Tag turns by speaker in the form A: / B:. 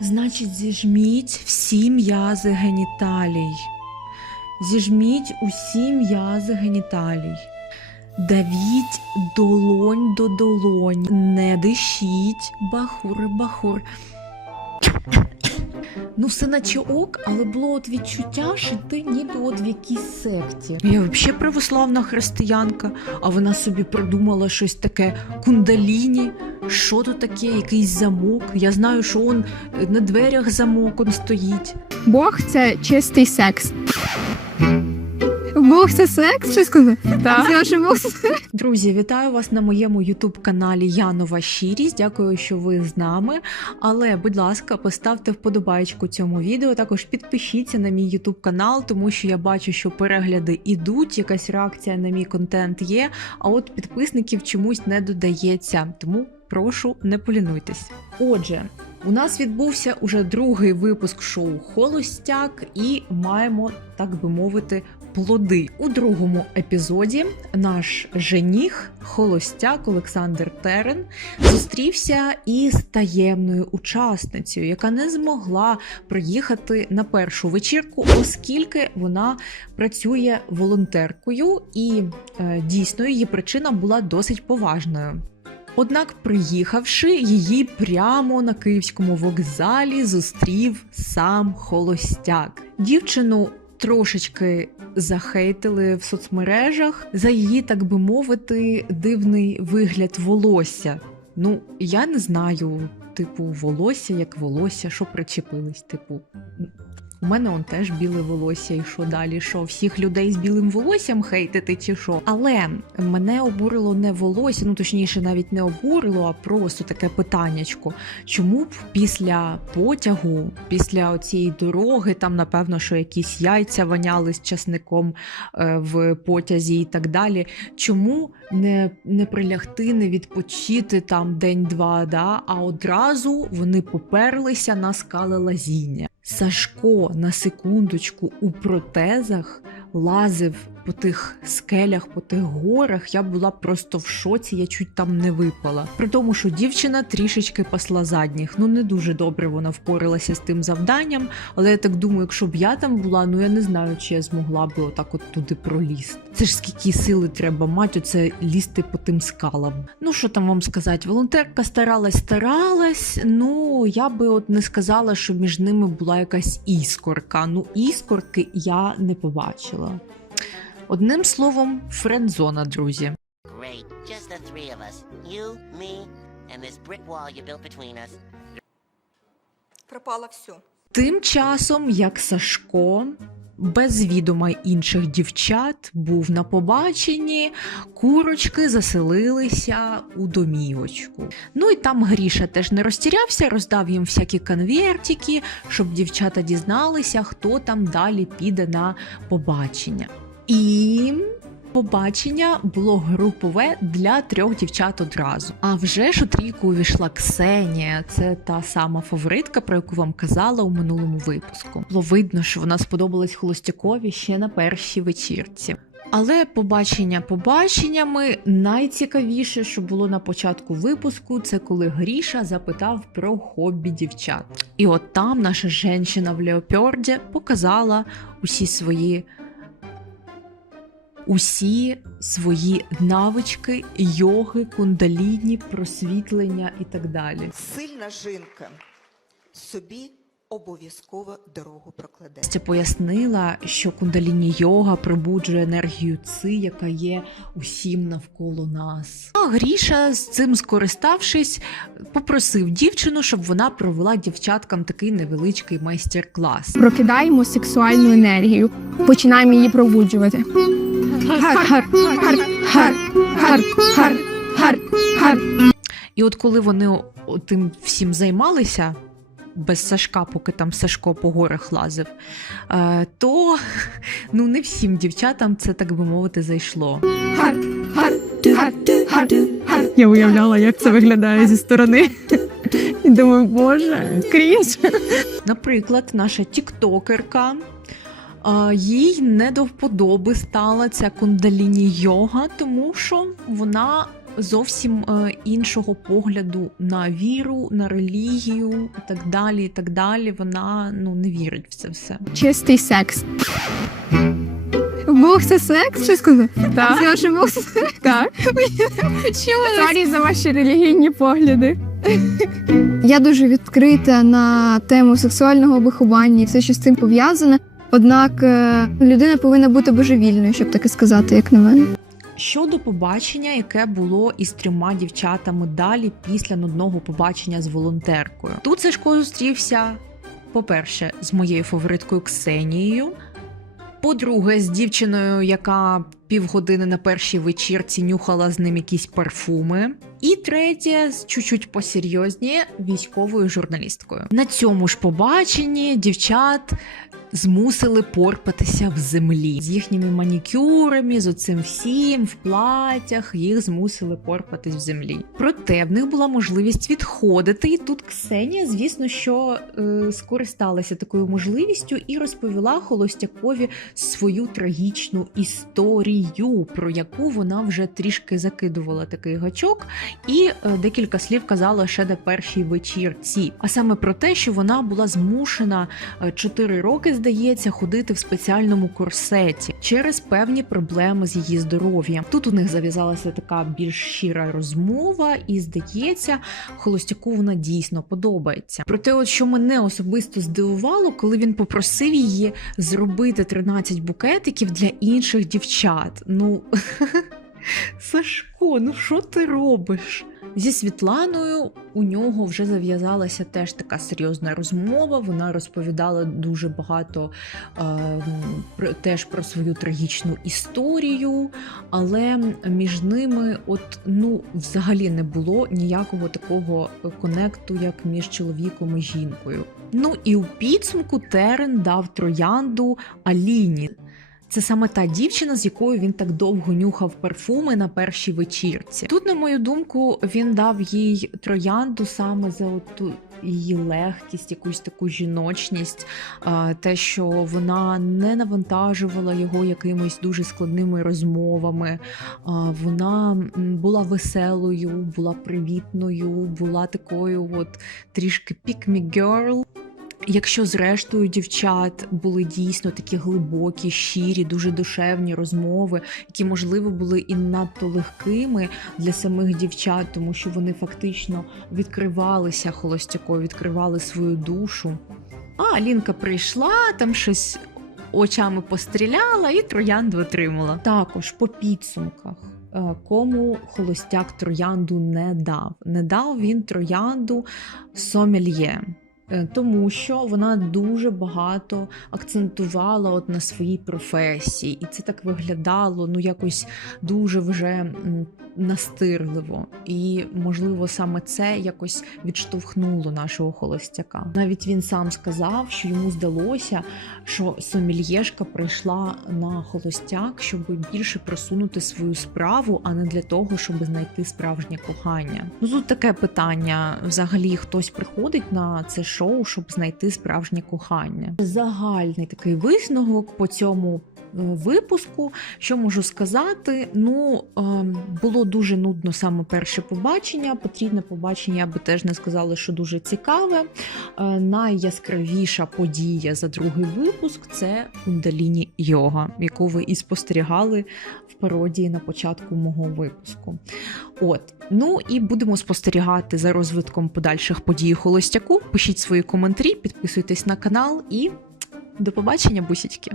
A: Значить, зіжміть всі м'язи геніталій. Зіжміть усі м'язи геніталій. Давіть долонь до долонь. Не дишіть, бахур, бахур. Ну, все наче ок, але було от відчуття, що ти ніби от в якійсь секті. Я взагалі православна християнка, а вона собі придумала щось таке кундаліні. Що тут таке, якийсь замок? Я знаю, що он е, на дверях замоком стоїть.
B: Бог це чистий секс. Бог це секс? Що сказав? Так. Бог це секс?
A: Друзі, вітаю вас на моєму ютуб-каналі Янова Щирість. Дякую, що ви з нами. Але, будь ласка, поставте вподобайку цьому відео. Також підпишіться на мій ютуб канал, тому що я бачу, що перегляди ідуть, якась реакція на мій контент є. А от підписників чомусь не додається. Тому прошу, не полінуйтесь. Отже. У нас відбувся уже другий випуск шоу Холостяк, і маємо, так би мовити, плоди. У другому епізоді наш жених, холостяк Олександр Терен, зустрівся із таємною учасницею, яка не змогла приїхати на першу вечірку, оскільки вона працює волонтеркою, і е, дійсно її причина була досить поважною. Однак, приїхавши, її прямо на київському вокзалі зустрів сам холостяк. Дівчину трошечки захейтили в соцмережах за її, так би мовити, дивний вигляд волосся. Ну, я не знаю, типу, волосся як волосся, що причепились, типу. У мене он теж біле волосся, і що далі? Що всіх людей з білим волоссям хейтити чи що? Але мене обурило не волосся, ну точніше, навіть не обурило, а просто таке питаннячко. Чому б після потягу, після цієї дороги, там напевно, що якісь яйця воняли з часником е, в потязі і так далі. Чому не, не прилягти, не відпочити там день-два, да? а одразу вони поперлися на скали лазіння? Сашко на секундочку у протезах лазив по тих скелях, по тих горах. Я була просто в шоці, я чуть там не випала. При тому, що дівчина трішечки пасла задніх. Ну не дуже добре вона впоралася з тим завданням. Але я так думаю, якщо б я там була, ну я не знаю, чи я змогла б отак от туди пролізти. Це ж скільки сили треба мати, оце лізти по тим скалам. Ну що там вам сказати? Волонтерка старалась, старалась. Ну я би от не сказала, що між ними була якась іскорка. Ну, іскорки я не побачила. Одним словом, френдзона, друзі.
C: Great. Just the three of us. You, me, and this brick wall you built between us.
D: Пропало все.
A: Тим часом, як Сашко, без відома інших дівчат, був на побаченні, курочки заселилися у домівочку. Ну і там Гріша теж не розтірявся, роздав їм всякі конвертики, щоб дівчата дізналися, хто там далі піде на побачення. І побачення було групове для трьох дівчат одразу. А вже ж у трійку увійшла Ксенія. Це та сама фаворитка, про яку вам казала у минулому випуску. Було видно, що вона сподобалась холостякові ще на першій вечірці. Але побачення побаченнями найцікавіше, що було на початку випуску, це коли Гріша запитав про хобі дівчат. І от там наша жінка в Леопарді показала усі свої усі свої навички йоги, кундаліні, просвітлення і так далі.
D: Сильна жінка собі обов'язково дорогу прокладе.
A: Настя пояснила, що кундаліні йога пробуджує енергію ци, яка є усім навколо нас. А Гріша з цим скориставшись, попросив дівчину, щоб вона провела дівчаткам такий невеличкий майстер-клас.
B: Прокидаємо сексуальну енергію. Починаємо її пробуджувати. Гар, гар, гар, гар.
A: І от коли вони тим всім займалися. Без Сашка, поки там Сашко по горах лазив, е, то ну не всім дівчатам це так би мовити зайшло.
B: Я уявляла, як це виглядає зі сторони. І думаю, боже, крінж.
A: Наприклад, наша тіктокерка. Їй не до вподоби стала ця кундаліні йога, тому що вона зовсім е, іншого погляду на віру, на релігію і так далі. І так далі. Вона ну не вірить в це все.
B: Чистий секс. Бог це секс? Що сказав? Так. Сказав, що Бог це секс? Так. Сорі за ваші релігійні погляди. Я дуже відкрита на тему сексуального виховання і все, що з цим пов'язане. Однак е, людина повинна бути божевільною, щоб таке сказати, як на мене.
A: Щодо побачення, яке було із трьома дівчатами далі після нудного побачення з волонтеркою. Тут Сашко зустрівся, по-перше, з моєю фавориткою Ксенією. По-друге, з дівчиною, яка півгодини на першій вечірці нюхала з ним якісь парфуми. І третє, з чуть-чуть посерйозніше, військовою журналісткою. На цьому ж побаченні дівчат змусили порпатися в землі з їхніми манікюрами, з оцим всім в платях. Їх змусили порпатись в землі. Проте в них була можливість відходити. І тут Ксенія, звісно, що е, скористалася такою можливістю і розповіла холостякові свою трагічну історію, про яку вона вже трішки закидувала такий гачок, і е, декілька слів казала ще на першій вечірці. А саме про те, що вона була змушена 4 роки, здається, ходити в спеціальному корсеті через певні проблеми з її здоров'ям. Тут у них зав'язалася така більш щира розмова, і здається, холостяку вона дійсно подобається. Проте, от що мене особисто здивувало, коли він попросив її зробити 13 букетиків для інших дівчат. Ну Сашко, ну що ти робиш? Зі Світланою у нього вже зав'язалася теж така серйозна розмова. Вона розповідала дуже багато е, про, теж про свою трагічну історію, але між ними, от ну, взагалі не було ніякого такого конекту, як між чоловіком і жінкою. Ну і у підсумку Терен дав троянду Аліні. Це саме та дівчина, з якою він так довго нюхав парфуми на першій вечірці. Тут, на мою думку, він дав їй троянду саме за оту її легкість, якусь таку жіночність, те, що вона не навантажувала його якимись дуже складними розмовами. Вона була веселою, була привітною, була такою, от трішки girl. Якщо зрештою дівчат були дійсно такі глибокі, щирі, дуже душевні розмови, які можливо були і надто легкими для самих дівчат, тому що вони фактично відкривалися холостякові, відкривали свою душу. А Алінка прийшла, там щось очами постріляла і троянду отримала. Також по підсумках. е, Кому холостяк троянду не дав? Не дав він троянду сомельє. Е, Тому що вона дуже багато акцентувала от на своїй професії, і це так виглядало ну якось дуже вже настирливо. І можливо саме це якось відштовхнуло нашого холостяка. Навіть він сам сказав, що йому здалося, що сомельєшка прийшла на холостяк, щоб більше просунути свою справу, а не для того, щоб знайти справжнє кохання. Ну тут таке питання: взагалі хтось приходить на це шоу, щоб знайти справжнє кохання. Загальний такий висновок по цьому. Е, Випуску, що можу сказати, ну ем, було дуже нудно саме перше побачення. Потрібне побачення, я би теж не сказала, що дуже цікаве. Е, Найяскравіша подія за другий випуск це кундаліні йога, яку ви і спостерігали в пародії на початку мого випуску. От, ну і будемо спостерігати за розвитком подальших подій холостяку. Пишіть свої коментарі, підписуйтесь на канал і до побачення, бусічки!